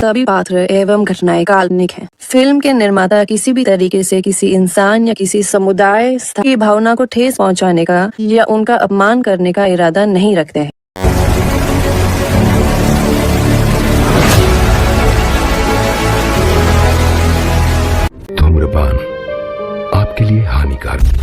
सभी पात्र एवं घटनाएं काल्पनिक हैं। फिल्म के निर्माता किसी भी तरीके से किसी इंसान या किसी समुदाय की भावना को ठेस पहुंचाने का या उनका अपमान करने का इरादा नहीं रखते हैं। धूम्रपान आपके लिए हानिकारक।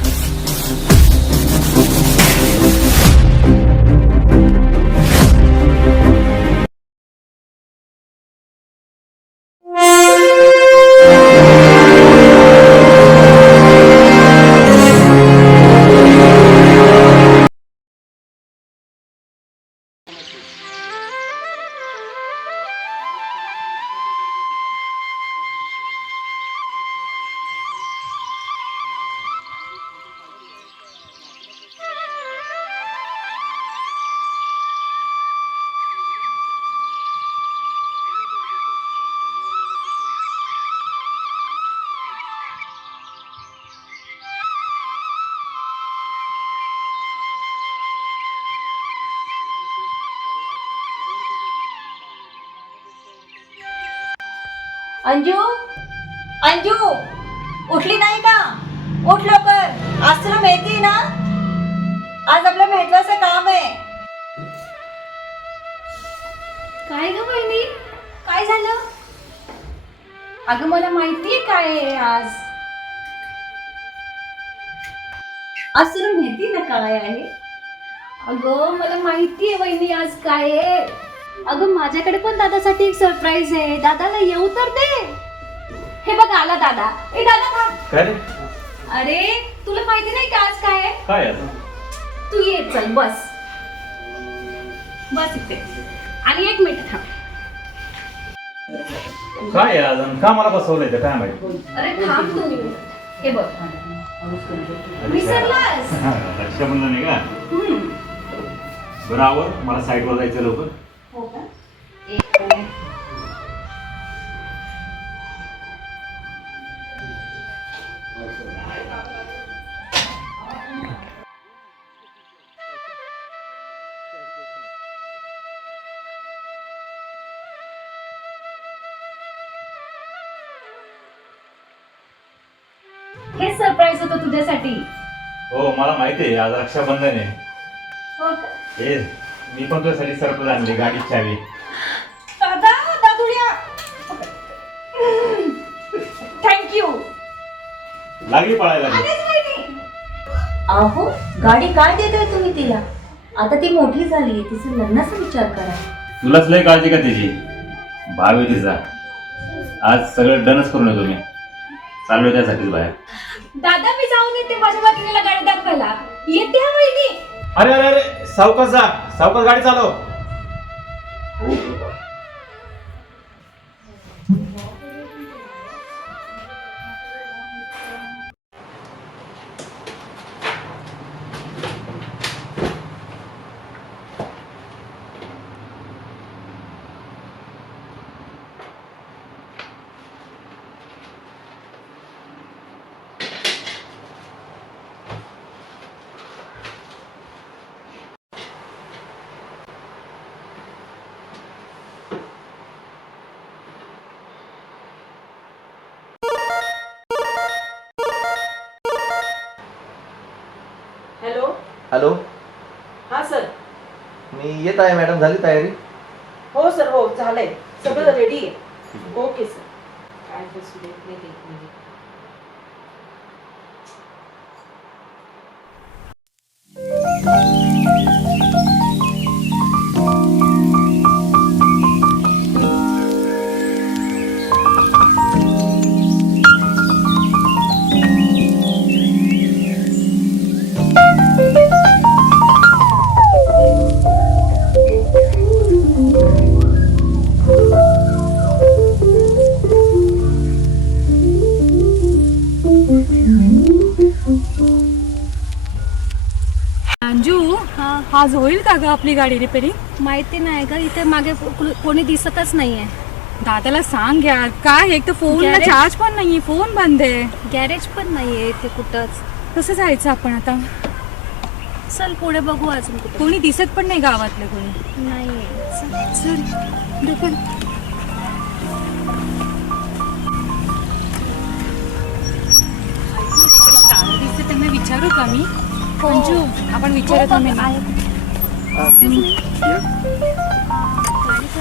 अंजू, अंजू, उठली नाही का? उठ लवकर. आज तुला माहिती ना, आज आपलं महत्वाचं काम आहे. काय ग बहिणी, काय झालं? अगं मला माहितीये काय आहे आज. आज तुला माहिती ना काय आहे? अगं मला माहितीये बहिणी आज काय आहे. अगं माझ्याकडे पण दादासाठी एक सरप्राईज आहे. दादाला येऊ तर दे. हे बघ आला दादा. ए दादा थांब. काय रे? अरे तुला माहिती नाही का आज काय आहे? काय आता? तू ये चल बस. बस इथे. आणि 1 मिनिट थांब. काय आहे अजून? का मला बसवलंय ते काय माहिती? अरे थांब तू. हे बघ. विसरलास? रक्षाबंधन आहे का? बरं आवर, मला साईटवर जायचं लवकर. हो का? एक मिनिट. हे सरप्राईज होतं तुझ्यासाठी. हो मला माहिती आहे, आज रक्षाबंधन आहे. हो का? हे मी पण तुझ्यासाठी सरप्राईज आणली, गाडीची चावी. दादा, दादुड्या. थँक्यू. लागली पळायला ती. आलेच बहिणी. अहो, गाडी काय देताय तुम्ही तिला? आता ती मोठी झाली, तिचं लग्नाचा विचार करा. तुलाच लय काळजी का त्याची? भाव आहे तिचा. आज सगळं डनच करून येतो मी. चाललोय त्यासाठीच बाहेर. दादा मी जाऊन येते माझ्या भगिनीला गाडी दाखवायला. येते हा बहिणी. अरे अरे अरे, सावकाश जा, सावकाश गाडी चालव. हॅलो. हॅलो, हा सर. मी येत आहे मॅडम. झाली तयारी? हो सर, हो झालंय, सगळं रेडी आहे. Okay sir. काय बसू दे, एक मिनिट. अंजू, आज होईल का ग आपली गाडी रिपेरिंग? माहिती नाही ग, इथे मागे कोणी दिसतच नाहीये. दादाला सांग यार. काय एक तर फोनला चार्ज पण नाहीये, फोन बंद आहे. गॅरेज पण नाहीये इथे कुठंच. कसं जायचं आपण आता? चल पुढे बघू. अजून कोणी दिसत पण नाही गावातलं कोणी. नाही. चल काळं दिसते त्यांना विचारू का मी? अंजू, आपण विचारत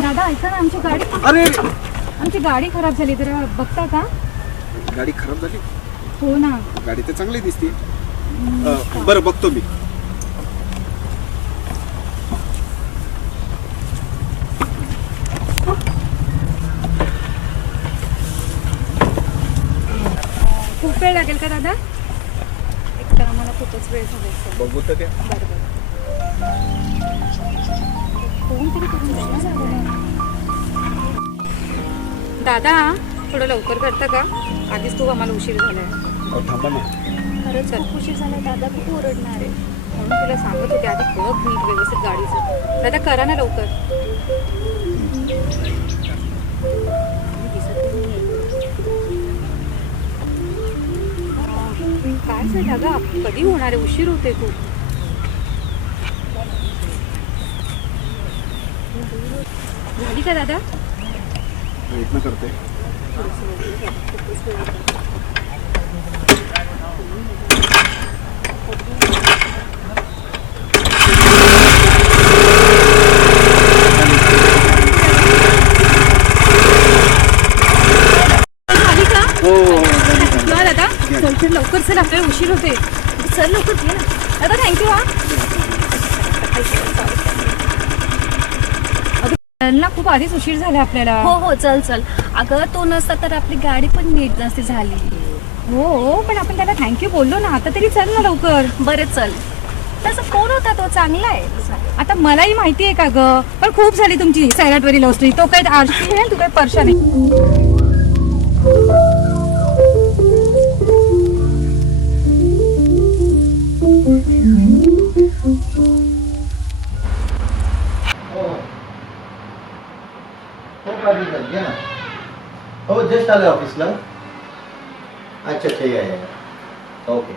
दादा ऐका ना, आमची गाडी अरे आमची गाडी खराब झाली, जरा बघता का? गाडी खराब झाली. हो ना. गाडी तर चांगली दिसते. बरं बघतो मी. खूप वेळ लागेल का दादा? एक तर आम्हाला खूपच वेळ झाला. बघू तर काय. फोन तरी करून द्या ना. दादा थोडं लवकर करता का? आधीच तू आम्हाला उशीर झालाय. थांबा ना. खरंच खूप उशीर झाला दादा, खूप ओरडणार आहे. म्हणून तुला सांगत होते आधी बघ नीट व्यवस्थित गाडीचं. दादा करा ना लवकर. काय झालं दादा, कधी होणार आहे? उशीर होते खूप. झाली का दादा? प्रयत्न करते. झाली का? हो दादा चल चल लवकर चल, आपल्याला उशीर होते. चल लवकर घे ना दादा. थँक्यू. हा ना, खूप आधीच उशीर झाला आपल्याला. हो हो चल चल. अगं तो नसता तर आपली गाडी पण नीट नसती झाली. हो पण आपण त्याला थँक्यू बोललो ना. आता तरी चल ना लवकर. बरं चल. तसं कोण होता तो? चांगला आहे. आता मलाही माहिती आहे का ग, पण खूप झाली तुमची सैराटवरी लव्ह स्टोरी. तो काही आरशी आहे, तू काही परशा नाही. घे ना. हो जस्ट आले ऑफिसला. अच्छा अच्छा या या. ओके.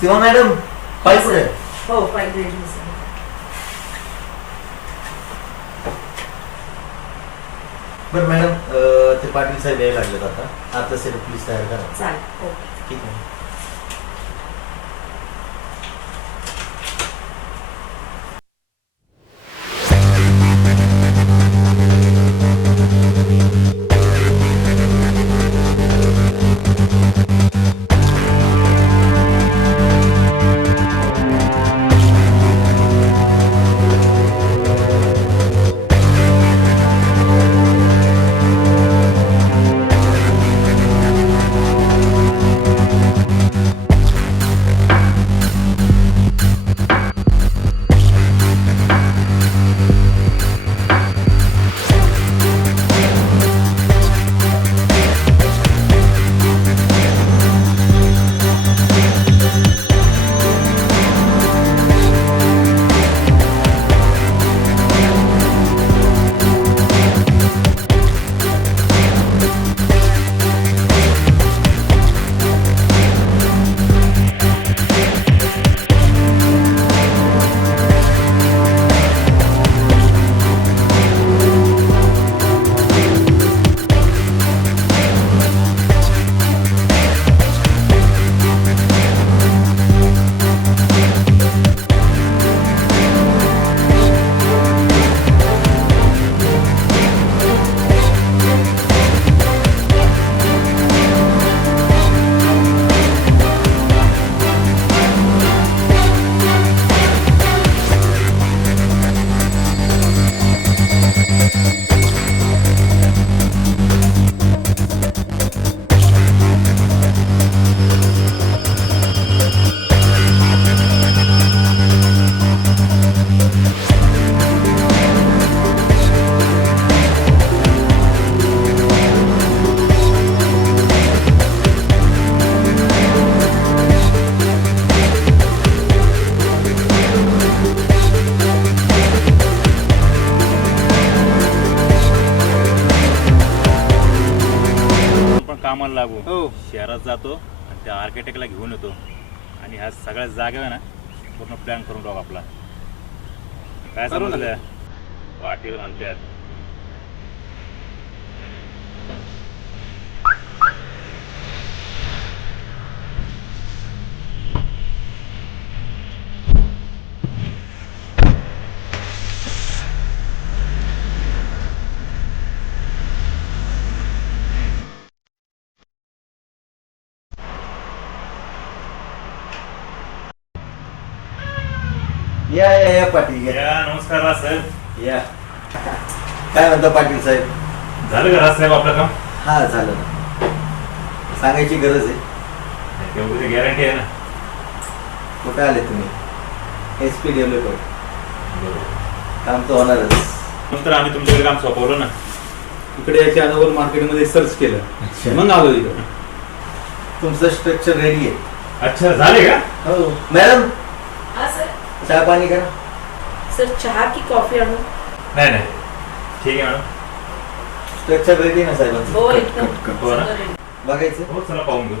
सीमा मॅडम फाईल कुठे? हो फाईल रेडी. बरं मॅडम ते पाटील साहेब यायला लागलेत आता. आता सेट प्लीज तयार करा. चालेल. ठीक आहे. कामाला लागू. हो. शहरात जातो आणि त्या आर्किटेक्टला घेऊन येतो आणि ह्या सगळ्या जागा आहे ना पूर्ण प्लॅन करून टाकू आपला. काय समजलं? पाटील म्हणतात या या या पाटील या नमस्कार राज साहेब. या काय म्हणता पाटील साहेब? झालं का राज साहेब आपलं काम? हा झालं ना. सांगायची गरज आहे. तेवढी गॅरंटी आहे ना? कुठे आले तुम्ही? SP developer. काम तर होणारच. नंतर आम्ही तुमच्याकडे काम सोपवलं ना. इकडे याच्या अगोदर मार्केटमध्ये सर्च केलं, मग आलो इकडे. तुमचं स्ट्रक्चर रेडी आहे. अच्छा झाले का? हो मॅडम, हा सर. चहा पाणी करा. सर चहा की कॉफी आणू? नाही नाही ठीक आहे मॅडम. स्ट्रक्चर रेडी ना साहेबांचं? हो एकदम. हो ना? बघायचं. हो चला पाहून घेऊ.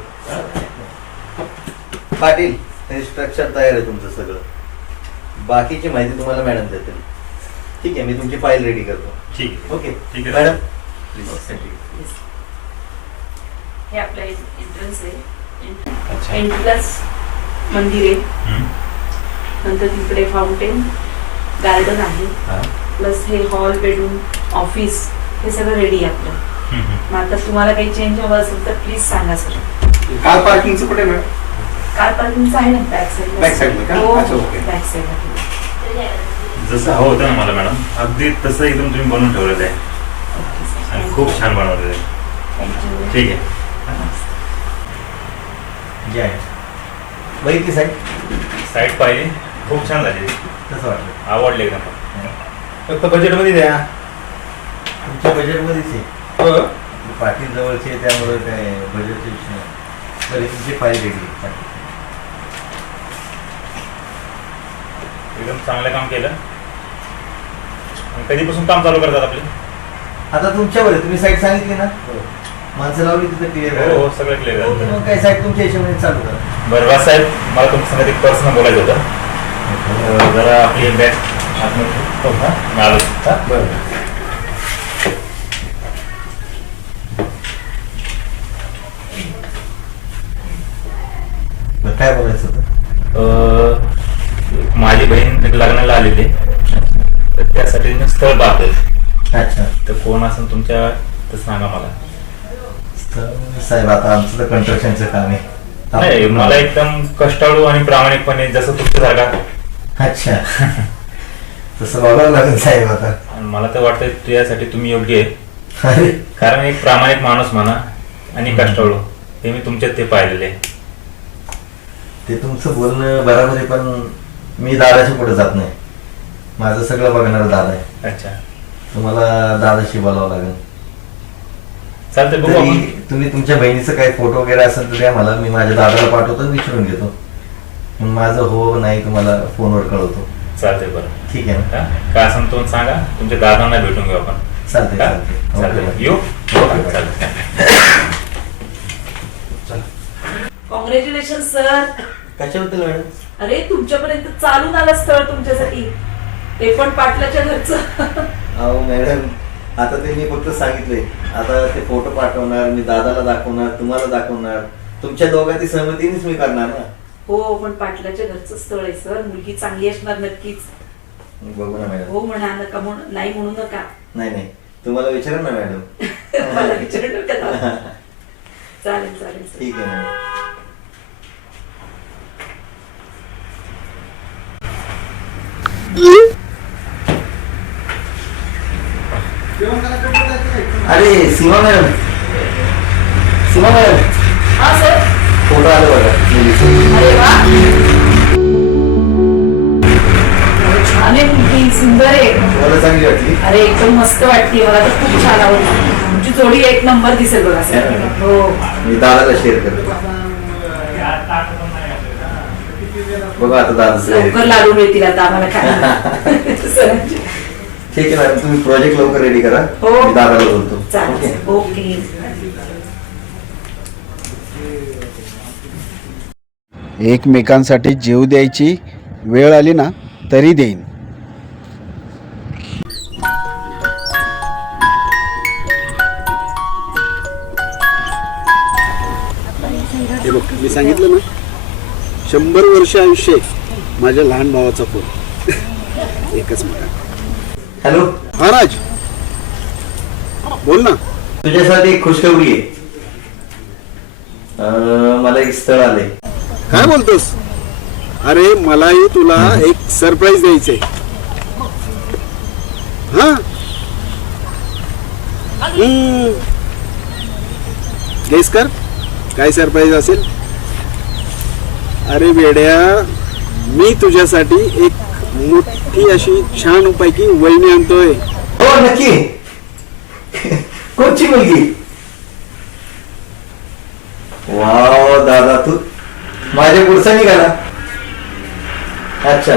पाटील हे स्ट्रक्चर तयार आहे तुमचं सगळं. बाकीची माहिती तुम्हाला मॅडम देतील. ठीक आहे, मी तुमची फाईल रेडी करतो. ठीक आहे. ओके ठीक आहे. Madam please. हे आपलं एंट्रन्स आहे. अच्छा. एंट्रन्स मंदिर आहे. हम्म. नंतर तिकडे फाउंटेन गार्डन आहे. हा. प्लस हे हॉल बेडरूम ऑफिस हे सगळं रेडी आहे आपलं. हम्म. मग आता तुम्हाला काही चेंज हवं असेल तर प्लीज सांगा सर. कार पार्किंगचं कुठे मॅडम? कार पार्किंगचं आहे ना बॅक साईड. Back side ला का? अच्छा, okay. Back side. जसं हवं होतं ना मला मॅडम, अगदी तसं एकदम तुम्ही बनवून ठेवलेलं आहे आणि खूप छान बनवलेलं आहे. ठीक आहे. जय बघितली साहेब? साईट पाहिली, खूप छान झाली. कसं वाटलं? आवडले एकदम. फक्त बजेटमध्ये द्या. तुमच्या बजेटमध्येच आहे. हो. पाटील जवळचे आहे, त्यामुळे काय बजेटचे विषय नाही. बरं तुमची फाईल रेडी आहे. एकदम चांगलं काम केलं. आणि कधीपासून काम चालू करतात आपले? आता तुमच्यावर आहे. तुम्ही साईट सांगितली ना, माणसं लावली तिथे क्लिअर. हो सगळं क्लिअर मग झालं. काय साईट तुमच्या हिशोबाने चालू करा. बरं राज साहेब, मला तुमच्या संगत एक पर्सनल बोलायचं होतं. जरा आपली बॅग आतमध्ये ठेवतो का? मी आलो. हा? बरं काय बोलायचं होतं? माझी बहीण एक लग्नाला आलेली आहे. तर त्यासाठी मी स्थळ पाहतोय. अच्छा. तर कोण असेल तुमच्या तर सांगा मला. तर साहेब आता आमचं तर कन्स्ट्रक्शनचं काम आहे. नाही, मला एकदम कष्टाळू आणि प्रामाणिकपणे जसं तुमच्यासारखा. अच्छा. तसं बघावं लागेल साहेब आता. आणि मला तर वाटतं तुझ्यासाठी तुम्ही योग्य आहे. अरे कारण एक प्रामाणिक माणूस म्हणा आणि कष्टाळू हे मी तुमच्यात ते पाहिलेले आहे. ते तुमचं बोलणं बरोबर आहे, पण मी दादाच्या पुढे जात नाही. माझं सगळं बघणार दादा आहे. अच्छा तुम्हाला दादाशी बोलावं लागेल. चालतंय, बघू आपण. तरी तुम्ही तुमच्या बहिणीचं काही फोटो वगैरे असेल तर द्या मला. मी माझ्या दादाला पाठवतो आणि विचारून घेतो. मग माझं हो नाही तुम्हाला फोनवर कळवतो. चालतंय. बरं ठीक आहे ना? हा? काय असेल तो सांगा. तुमच्या दादांना भेटून घेऊ आपण. चालतंय हा? चालतंय. चालतंय. ओके. येऊ. ओके. चालतंय. Congratulation sir. कशाबद्दल मॅडम? अरे तुमच्यापर्यंत चालून आलं स्थळ तुमच्यासाठी, ते पण पाटलाच्या घरचं. अहो मॅडम, आता ते मी फक्त सांगितले. आता ते फोटो पाठवणार, मी दादाला दाखवणार, तुम्हाला दाखवणार. तुमच्या दोघांची सहमतीनेच मी करणार ना. हो पण पाटलाच्या घरचं स्थळ आहे सर. मुलगी चांगली असणार नक्कीच. बघू ना मॅडम. हो म्हणा, नका म्हणू, नाही म्हणू नका. नाही नाही, तुम्हाला विचारा ना मॅडम. मला विचारू नका दादा. चालेल चालेल सर. ठीक आहे मॅडम. अरे सीमा मॅडम, सीमा मॅडम, हा सर. फोटो आलं बघा मुलीचं. अरे वा, छान आहे मुलगी, सुंदर आहे. तुम्हाला चांगली वाटली? अरे एकदम मस्त वाटते मला तर, खूप छान आवडली. तुमची जोडी एक नंबर दिसेल बघा सर. हो मी दादाला शेअर करतो. बघा आता दादा लवकर लाडू मिळतील आता आम्हाला खायला. सरांचे. ठीक आहे मॅडम, तुम्ही प्रोजेक्ट लवकर रेडी करा. हो. मी दादाला बोलतो. ओके. चालेल. ओके. एकमेकांसाठी जीव द्यायची वेळ आली ना तरी देईन. हे बघ, मी सांगितलं ना, 100 वर्ष आयुष्य माझ्या लहान भावाचा फोन. एकच मिनिट. हॅलो हा राज, बोल ना. तुझ्यासाठी एक खुशखबरी आहे. मला एक स्थळ आले. काय बोलतोस? अरे मलाही तुला एक सरप्राईज द्यायचंय. हा गेस कर काय सरप्राईज असेल. अरे वेड्या, मी तुझ्यासाठी एक मोठी अशी छान पैकी वहिनी आणतोय. हो नक्की. कोणची मुलगी? वाव दादा, तू माझ्या पुढचा निघाला. अच्छा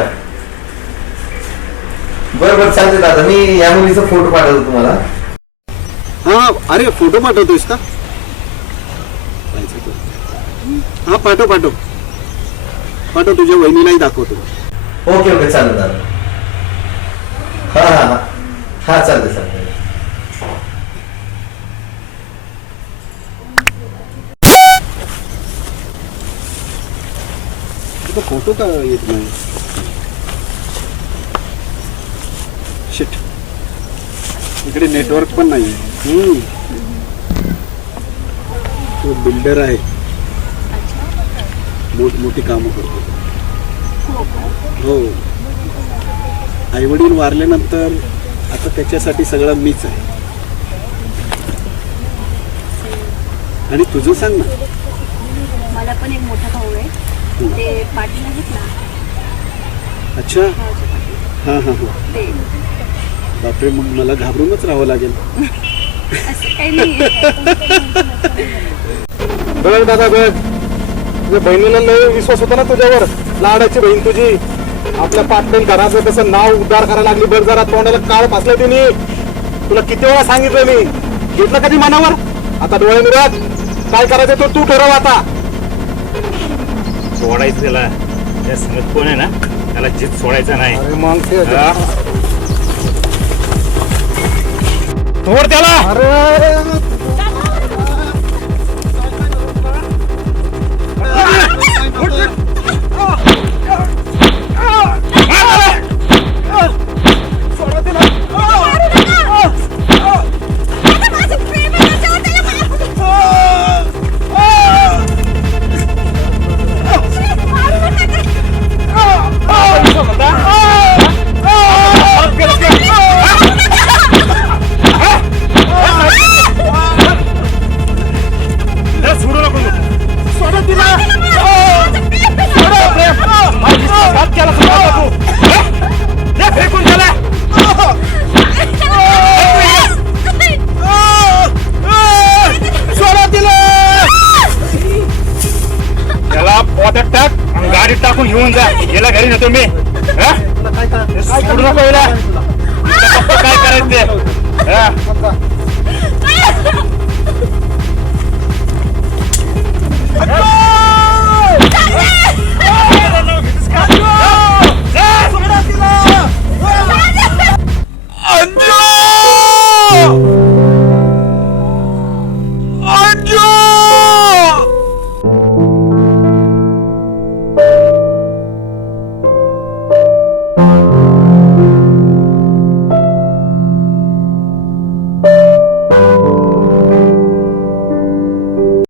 बरोबर चालते दादा, मी या मुलीचा फोटो पाठवतो तुम्हाला. हा अरे फोटो पाठवतोयस का? हा पाठव पाठव पाठव, तुझ्या वहिनीलाही दाखवतो. ओके ओके चालेल दादा. हा हा हा हा चालते चालते. तुझा फोटो का येत नाही? शिट, इकडे नेटवर्क पण नाही. तो बिल्डर आहे, मोठमोठी कामं करतो. हो, आई वडील वारल्यानंतर आता त्याच्यासाठी सगळं मीच आहे. आणि तुझं सांग ना. मला पण एक मोठा भाऊ आहे, ते पाटील आहेत ना. अच्छा, हां हां हां. ते बापरे, मग मला घाबरूनच राहावं लागेल. असं काही नाही. बघ दादा बघ, तुझ्या बहिणीला लय विश्वास होता ना तुझ्यावर. लाडाची बहीण तुझी, आपल्या पाटण घराचं कसं नाव उद्धार करायला लागली. बघ जरा तोंडाला काळ फासलं तिने. तुला किती वेळा सांगितलं मी, घेतलं कधी मनावर. आता डोळे मिळत काय करायचं तो तू ठरव आता. सोडायचं त्याला, त्या समज कोण आहे ना त्याला जीत सोडायचा नाही. अरे मग ते सोड त्याला. अरे टाक आणि गाडीत टाकून घेऊन जा. गेला घरी ना तुम्ही. सोडू नको याला. काय करायचं ते.